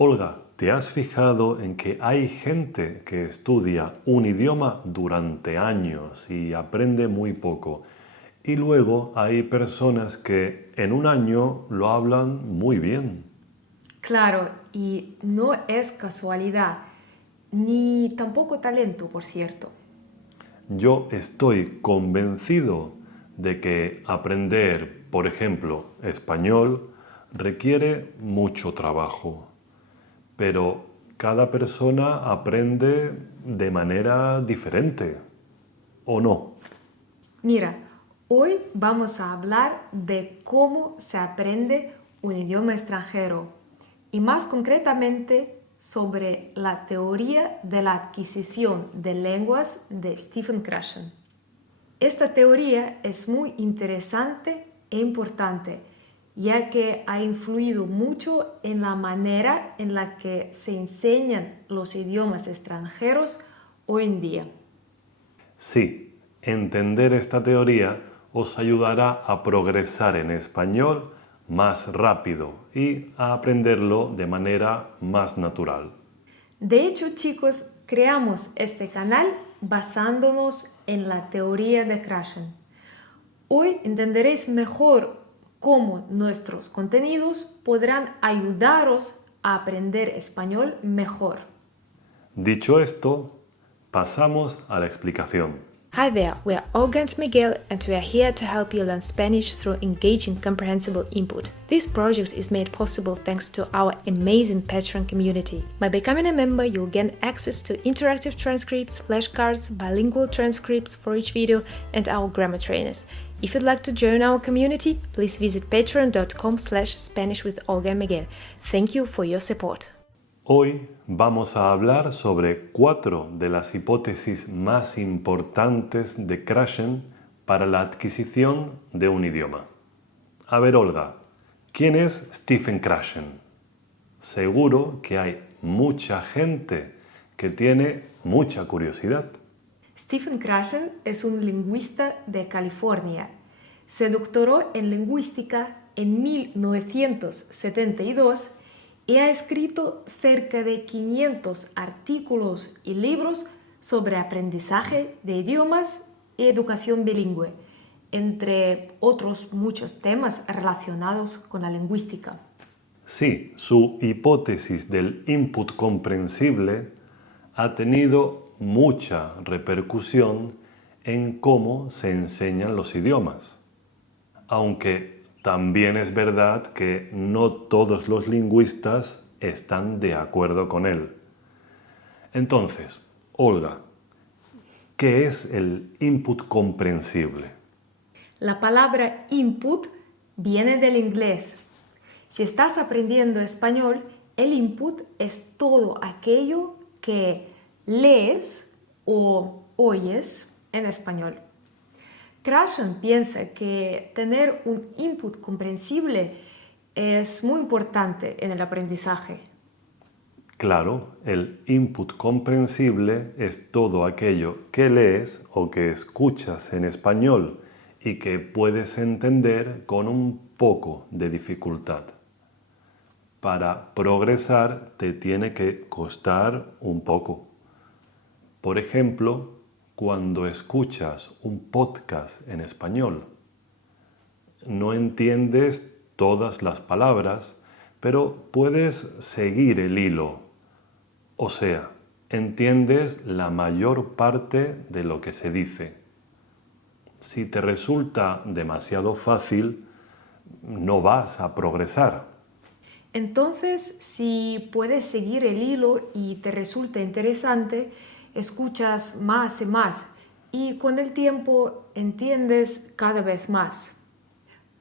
Olga, ¿te has fijado en que hay gente que estudia un idioma durante años y aprende muy poco? Y luego hay personas que en un año lo hablan muy bien. Claro, y no es casualidad, ni tampoco talento, por cierto. Yo estoy convencido de que aprender, por ejemplo, español requiere mucho trabajo, pero cada persona aprende de manera diferente, ¿o no? Mira, hoy vamos a hablar de cómo se aprende un idioma extranjero y más concretamente sobre la teoría de la adquisición de lenguas de Stephen Krashen. Esta teoría es muy interesante e importante, ya que ha influido mucho en la manera en la que se enseñan los idiomas extranjeros hoy en día. Sí, entender esta teoría os ayudará a progresar en español más rápido y a aprenderlo de manera más natural. De hecho, chicos, creamos este canal basándonos en la teoría de Krashen. Hoy entenderéis mejor cómo nuestros contenidos podrán ayudaros a aprender español mejor. Dicho esto, pasamos a la explicación. Hi there, we are Olga and Miguel and we are here to help you learn Spanish through engaging, comprehensible input. This project is made possible thanks to our amazing Patreon community. By becoming a member, you'll gain access to interactive transcripts, flashcards, bilingual transcripts for each video, and our grammar trainers. If you'd like to join our community, please visit patreon.com/Spanish with Olga and Miguel. Thank you for your support. Hoy vamos a hablar sobre 4 de las hipótesis más importantes de Krashen para la adquisición de un idioma. A ver, Olga, ¿quién es Stephen Krashen? Seguro que hay mucha gente que tiene mucha curiosidad. Stephen Krashen es un lingüista de California. Se doctoró en lingüística en 1972 y ha escrito cerca de 500 artículos y libros sobre aprendizaje de idiomas y educación bilingüe, entre otros muchos temas relacionados con la lingüística. Sí, su hipótesis del input comprensible ha tenido mucha repercusión en cómo se enseñan los idiomas. Aunque también es verdad que no todos los lingüistas están de acuerdo con él. Entonces, Olga, ¿qué es el input comprensible? La palabra input viene del inglés. Si estás aprendiendo español, el input es todo aquello que lees o oyes en español. Krashen piensa que tener un input comprensible es muy importante en el aprendizaje. Claro, el input comprensible es todo aquello que lees o que escuchas en español y que puedes entender con un poco de dificultad. Para progresar te tiene que costar un poco. Por ejemplo, cuando escuchas un podcast en español, no entiendes todas las palabras, pero puedes seguir el hilo. O sea, entiendes la mayor parte de lo que se dice. Si te resulta demasiado fácil, no vas a progresar. Entonces, si puedes seguir el hilo y te resulta interesante, escuchas más y más y con el tiempo entiendes cada vez más.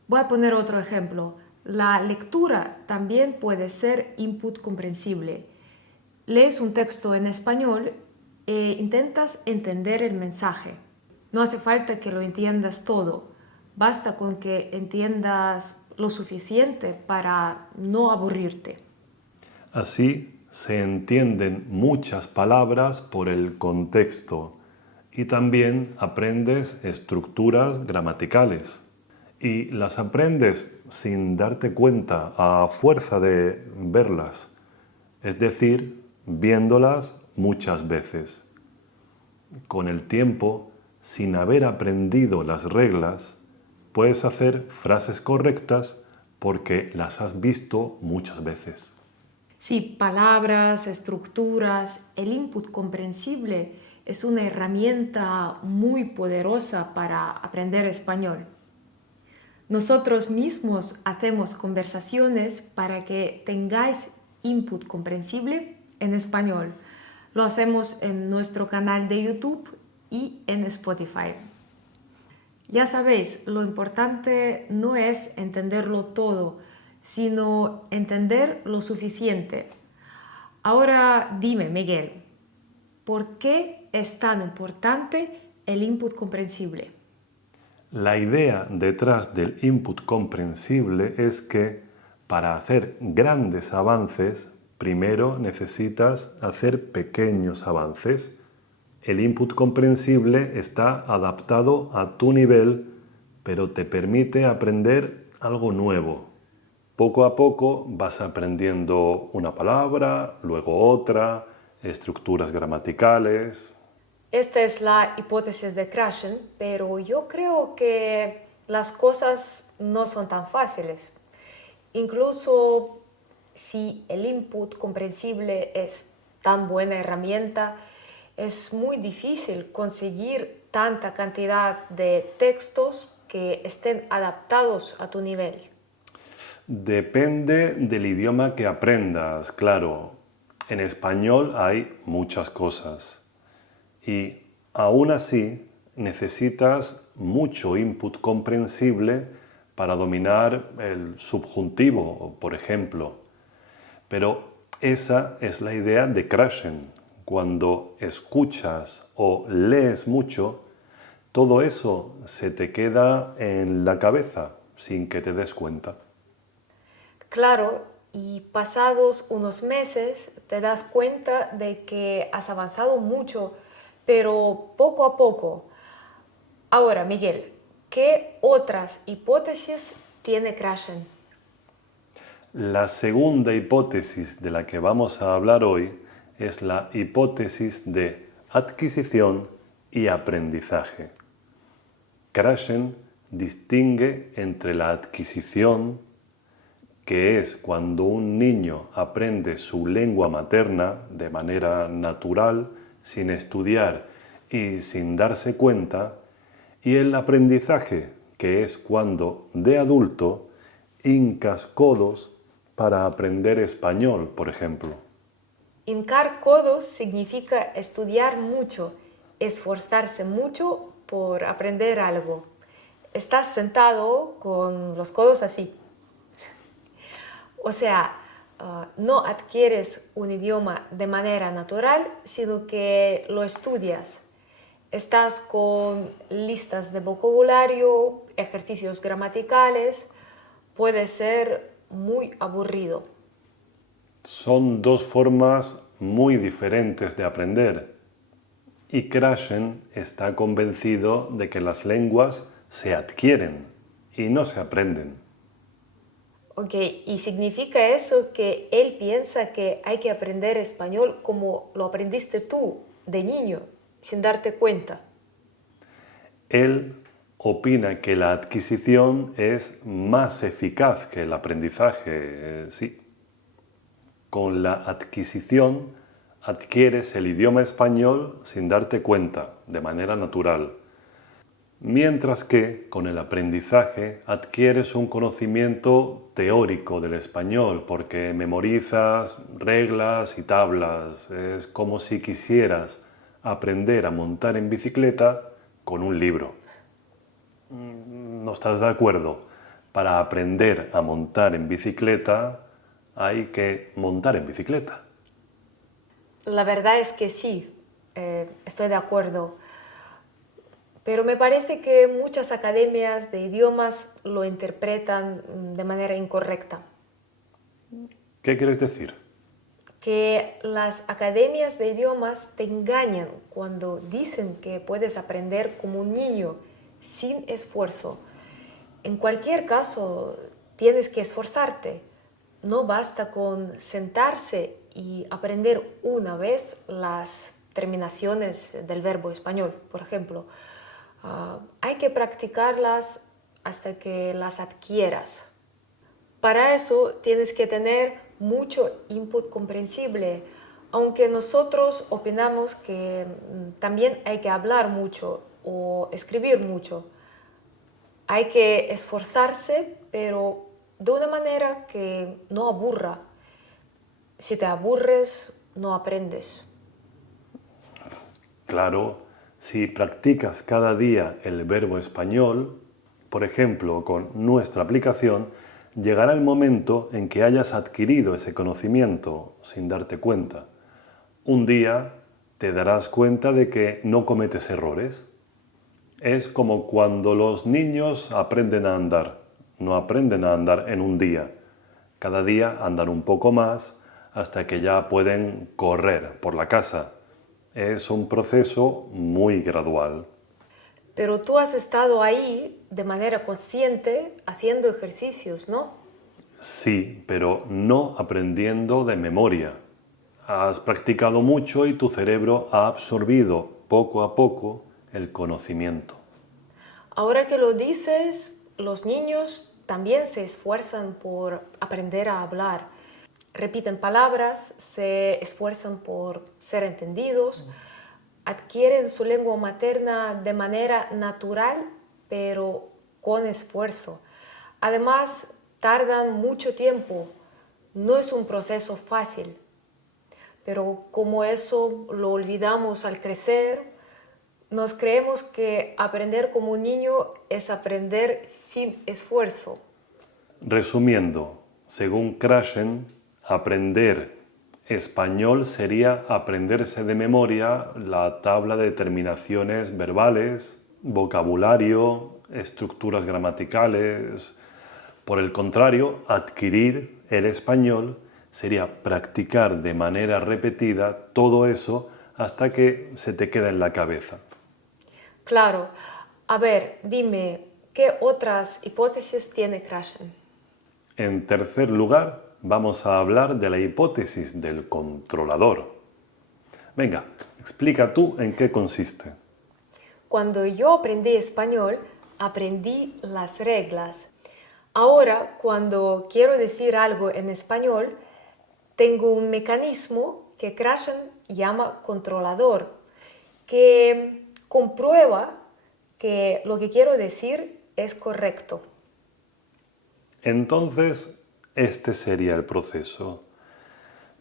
Voy a poner otro ejemplo. La lectura también puede ser input comprensible. Lees un texto en español e intentas entender el mensaje. No hace falta que lo entiendas todo. Basta con que entiendas lo suficiente para no aburrirte. Así se entienden muchas palabras por el contexto y también aprendes estructuras gramaticales. Y las aprendes sin darte cuenta a fuerza de verlas. es decir, viéndolas muchas veces. Con el tiempo, sin haber aprendido las reglas, puedes hacer frases correctas porque las has visto muchas veces. Sí, palabras, estructuras, el input comprensible es una herramienta muy poderosa para aprender español. Nosotros mismos hacemos conversaciones para que tengáis input comprensible en español. Lo hacemos en nuestro canal de YouTube y en Spotify. Ya sabéis, lo importante no es entenderlo todo, sino entender lo suficiente. Ahora dime, Miguel, ¿por qué es tan importante el input comprensible? La idea detrás del input comprensible es que para hacer grandes avances, primero necesitas hacer pequeños avances. El input comprensible está adaptado a tu nivel, pero te permite aprender algo nuevo. Poco a poco vas aprendiendo una palabra, luego otra, estructuras gramaticales. Esta es la hipótesis de Krashen, pero yo creo que las cosas no son tan fáciles. Incluso si el input comprensible es tan buena herramienta, es muy difícil conseguir tanta cantidad de textos que estén adaptados a tu nivel. Depende del idioma que aprendas, claro. En español hay muchas cosas y aún así necesitas mucho input comprensible para dominar el subjuntivo, por ejemplo. Pero esa es la idea de Krashen. Cuando escuchas o lees mucho, todo eso se te queda en la cabeza sin que te des cuenta. Claro, y pasados unos meses te das cuenta de que has avanzado mucho, pero poco a poco. Ahora, Miguel, ¿qué otras hipótesis tiene Krashen? La segunda hipótesis de la que vamos a hablar hoy es la hipótesis de adquisición y aprendizaje. Krashen distingue entre la adquisición, que es cuando un niño aprende su lengua materna de manera natural, sin estudiar y sin darse cuenta, y el aprendizaje, que es cuando de adulto hincas codos para aprender español, por ejemplo. Hincar codos significa estudiar mucho, esforzarse mucho por aprender algo. Estás sentado con los codos así. O sea, no adquieres un idioma de manera natural, sino que lo estudias. Estás con listas de vocabulario, ejercicios gramaticales. Puede ser muy aburrido. Son dos formas muy diferentes de aprender. Y Krashen está convencido de que las lenguas se adquieren y no se aprenden. Ok, y significa eso que él piensa que hay que aprender español como lo aprendiste tú de niño, sin darte cuenta. Él opina que la adquisición es más eficaz que el aprendizaje, sí. Con la adquisición adquieres el idioma español sin darte cuenta, de manera natural. Mientras que con el aprendizaje adquieres un conocimiento teórico del español porque memorizas reglas y tablas. Es como si quisieras aprender a montar en bicicleta con un libro. ¿No estás de acuerdo? Para aprender a montar en bicicleta hay que montar en bicicleta. La verdad es que sí, estoy de acuerdo. Pero me parece que muchas academias de idiomas lo interpretan de manera incorrecta. ¿Qué quieres decir? Que las academias de idiomas te engañan cuando dicen que puedes aprender como un niño sin esfuerzo. En cualquier caso, tienes que esforzarte. no basta con sentarse y aprender una vez las terminaciones del verbo español, por ejemplo. Hay que practicarlas hasta que las adquieras. Para eso tienes que tener mucho input comprensible, aunque nosotros opinamos que también hay que hablar mucho o escribir mucho. Hay que esforzarse, pero de una manera que no aburra. Si te aburres, no aprendes. Claro, si practicas cada día el verbo español, por ejemplo, con nuestra aplicación, llegará el momento en que hayas adquirido ese conocimiento sin darte cuenta. Un día te darás cuenta de que no cometes errores. Es como cuando los niños aprenden a andar. No aprenden a andar en un día. Cada día andan un poco más hasta que ya pueden correr por la casa. Es un proceso muy gradual. Pero tú has estado ahí de manera consciente haciendo ejercicios, ¿no? Sí, pero no aprendiendo de memoria. Has practicado mucho y tu cerebro ha absorbido poco a poco el conocimiento. Ahora que lo dices, los niños también se esfuerzan por aprender a hablar. Repiten palabras, se esfuerzan por ser entendidos, adquieren su lengua materna de manera natural, pero con esfuerzo. Además, tardan mucho tiempo. No es un proceso fácil. Pero como eso lo olvidamos al crecer, nos creemos que aprender como un niño es aprender sin esfuerzo. Resumiendo, según Krashen, aprender español sería aprenderse de memoria la tabla de terminaciones verbales, vocabulario, estructuras gramaticales. Por el contrario, adquirir el español sería practicar de manera repetida todo eso hasta que se te queda en la cabeza. Claro. A ver, dime, ¿qué otras hipótesis tiene Krashen? En tercer lugar, vamos a hablar de la hipótesis del controlador. Venga, explica tú en qué consiste. Cuando yo aprendí español, aprendí las reglas. Ahora, cuando quiero decir algo en español, tengo un mecanismo que Krashen llama controlador, que comprueba que lo que quiero decir es correcto. Entonces, este sería el proceso.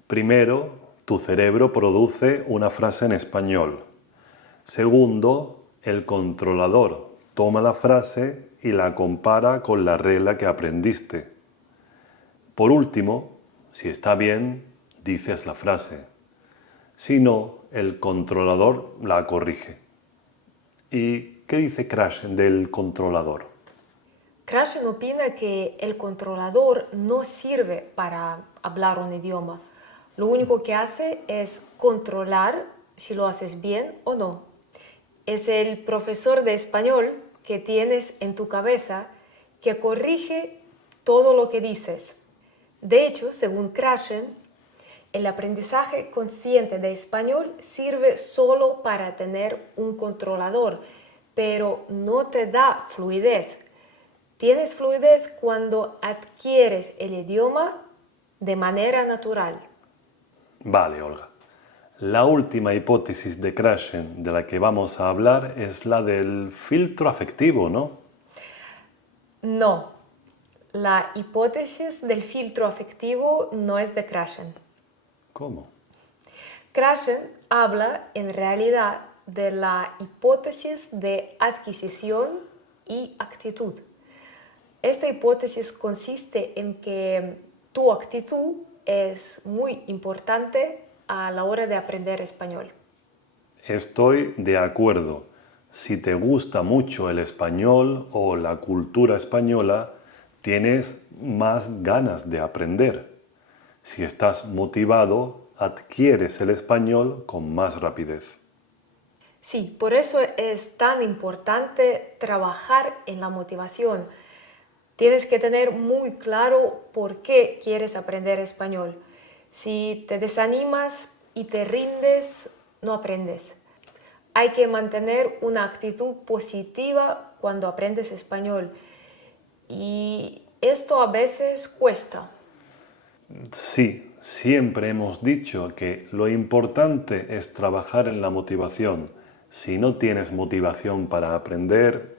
Primero, tu cerebro produce una frase en español. Segundo, el controlador toma la frase y la compara con la regla que aprendiste. Por último, si está bien, dices la frase. Si no, el controlador la corrige. ¿Y qué dice Krashen del controlador? Krashen opina que el controlador no sirve para hablar un idioma. Lo único que hace es controlar si lo haces bien o no. Es el profesor de español que tienes en tu cabeza que corrige todo lo que dices. De hecho, según Krashen, el aprendizaje consciente de español sirve solo para tener un controlador, pero no te da fluidez. Tienes fluidez cuando adquieres el idioma de manera natural. Vale, Olga. La última hipótesis de Krashen de la que vamos a hablar es la del filtro afectivo, ¿no? No, la hipótesis del filtro afectivo no es de Krashen. ¿Cómo? Krashen habla en realidad de la hipótesis de adquisición y actitud. Esta hipótesis consiste en que tu actitud es muy importante a la hora de aprender español. Estoy de acuerdo. Si te gusta mucho el español o la cultura española, tienes más ganas de aprender. Si estás motivado, adquieres el español con más rapidez. Sí, por eso es tan importante trabajar en la motivación. Tienes que tener muy claro por qué quieres aprender español. Si te desanimas y te rindes, no aprendes. Hay que mantener una actitud positiva cuando aprendes español. Y esto a veces cuesta. Sí, siempre hemos dicho que lo importante es trabajar en la motivación. Si no tienes motivación para aprender,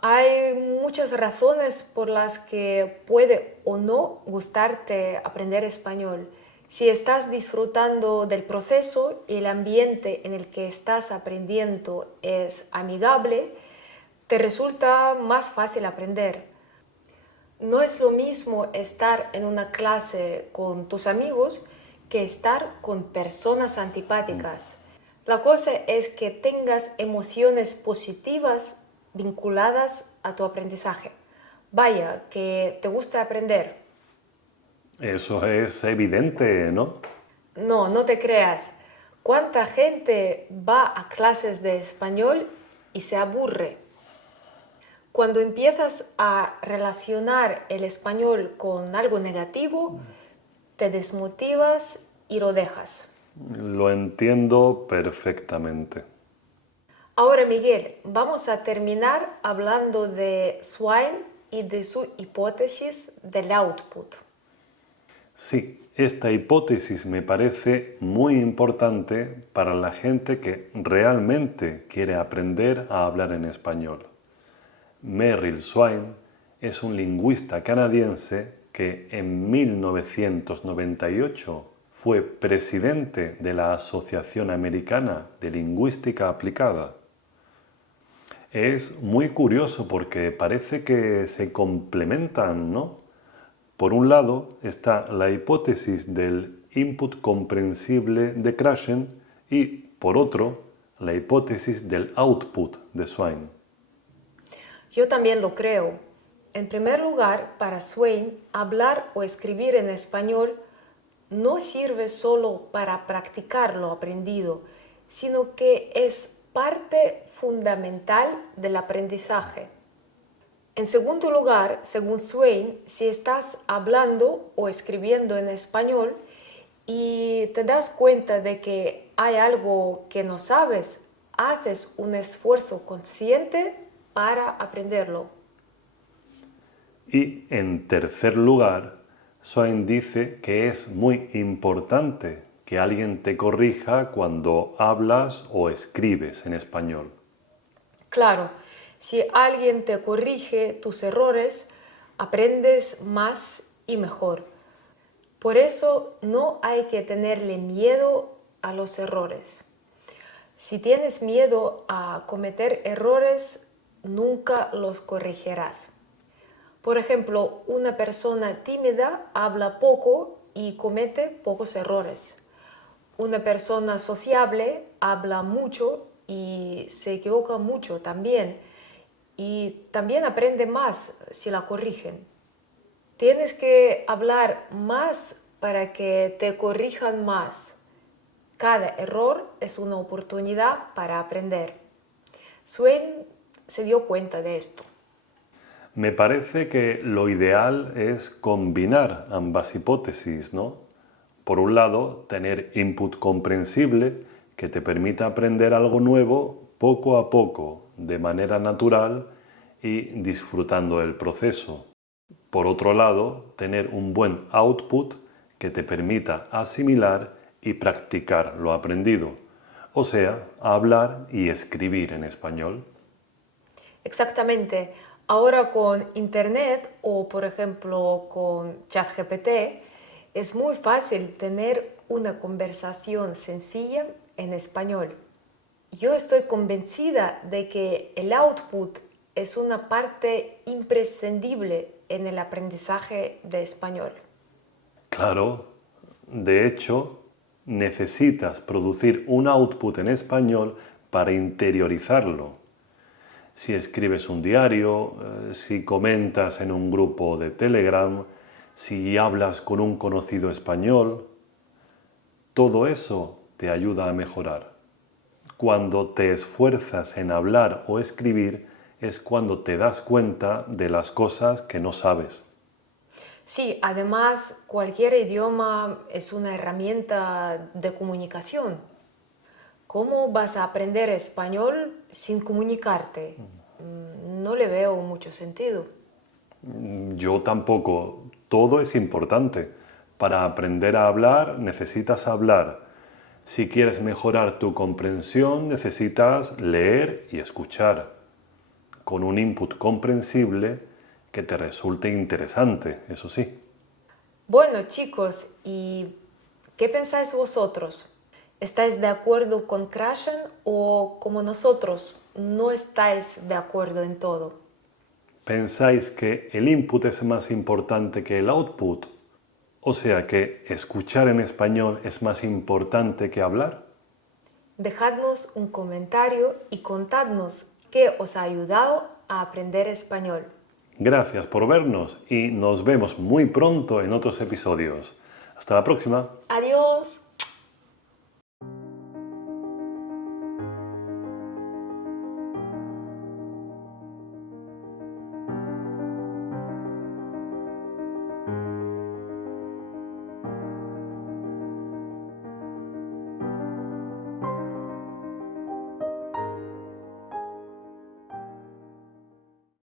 Hay muchas razones por las que puede o no gustarte aprender español. Si estás disfrutando del proceso y el ambiente en el que estás aprendiendo es amigable, te resulta más fácil aprender. No es lo mismo estar en una clase con tus amigos que estar con personas antipáticas. La cosa es que tengas emociones positivas vinculadas a tu aprendizaje. Vaya, que te gusta aprender. eso es evidente, ¿no? No, no te creas. ¿Cuánta gente va a clases de español y se aburre? Cuando empiezas a relacionar el español con algo negativo, te desmotivas y lo dejas. Lo entiendo perfectamente. Ahora, Miguel, vamos a terminar hablando de Swain y de su hipótesis del output. Sí, esta hipótesis me parece muy importante para la gente que realmente quiere aprender a hablar en español. Merrill Swain es un lingüista canadiense que en 1998 fue presidente de la Asociación Americana de Lingüística Aplicada. Es muy curioso porque parece que se complementan, ¿no? Por un lado está la hipótesis del input comprensible de Krashen y, por otro, la hipótesis del output de Swain. Yo también lo creo. En primer lugar, para Swain, hablar o escribir en español no sirve solo para practicar lo aprendido, sino que es parte fundamental del aprendizaje. En segundo lugar, según Swain, si estás hablando o escribiendo en español y te das cuenta de que hay algo que no sabes, haces un esfuerzo consciente para aprenderlo. Y en tercer lugar, Swain dice que es muy importante que alguien te corrija cuando hablas o escribes en español. Claro, si alguien te corrige tus errores, aprendes más y mejor. Por eso no hay que tenerle miedo a los errores. Si tienes miedo a cometer errores, nunca los corregirás. Por ejemplo, una persona tímida habla poco y comete pocos errores. Una persona sociable habla mucho y se equivoca mucho también. Y también aprende más si la corrigen. Tienes que hablar más para que te corrijan más. Cada error es una oportunidad para aprender. Swain se dio cuenta de esto. Me parece que lo ideal es combinar ambas hipótesis, ¿no? Por un lado, tener input comprensible que te permita aprender algo nuevo poco a poco, de manera natural y disfrutando el proceso. Por otro lado, tener un buen output que te permita asimilar y practicar lo aprendido, o sea, hablar y escribir en español. Exactamente. Ahora con Internet o, por ejemplo, con ChatGPT, es muy fácil tener una conversación sencilla en español. Yo estoy convencida de que el output es una parte imprescindible en el aprendizaje de español. Claro, de hecho, necesitas producir un output en español para interiorizarlo. Si escribes un diario, si comentas en un grupo de Telegram, si hablas con un conocido español, todo eso te ayuda a mejorar. Cuando te esfuerzas en hablar o escribir, es cuando te das cuenta de las cosas que no sabes. Sí, además cualquier idioma es una herramienta de comunicación. ¿Cómo vas a aprender español sin comunicarte? No le veo mucho sentido. Yo tampoco. Todo es importante. Para aprender a hablar necesitas hablar. Si quieres mejorar tu comprensión necesitas leer y escuchar, con un input comprensible que te resulte interesante, eso sí. Bueno, chicos, ¿y qué pensáis vosotros? ¿Estáis de acuerdo con Krashen o como nosotros no estáis de acuerdo en todo? ¿Pensáis que el input es más importante que el output? O sea que escuchar en español es más importante que hablar. Dejadnos un comentario y contadnos qué os ha ayudado a aprender español. Gracias por vernos y nos vemos muy pronto en otros episodios. Hasta la próxima. Adiós.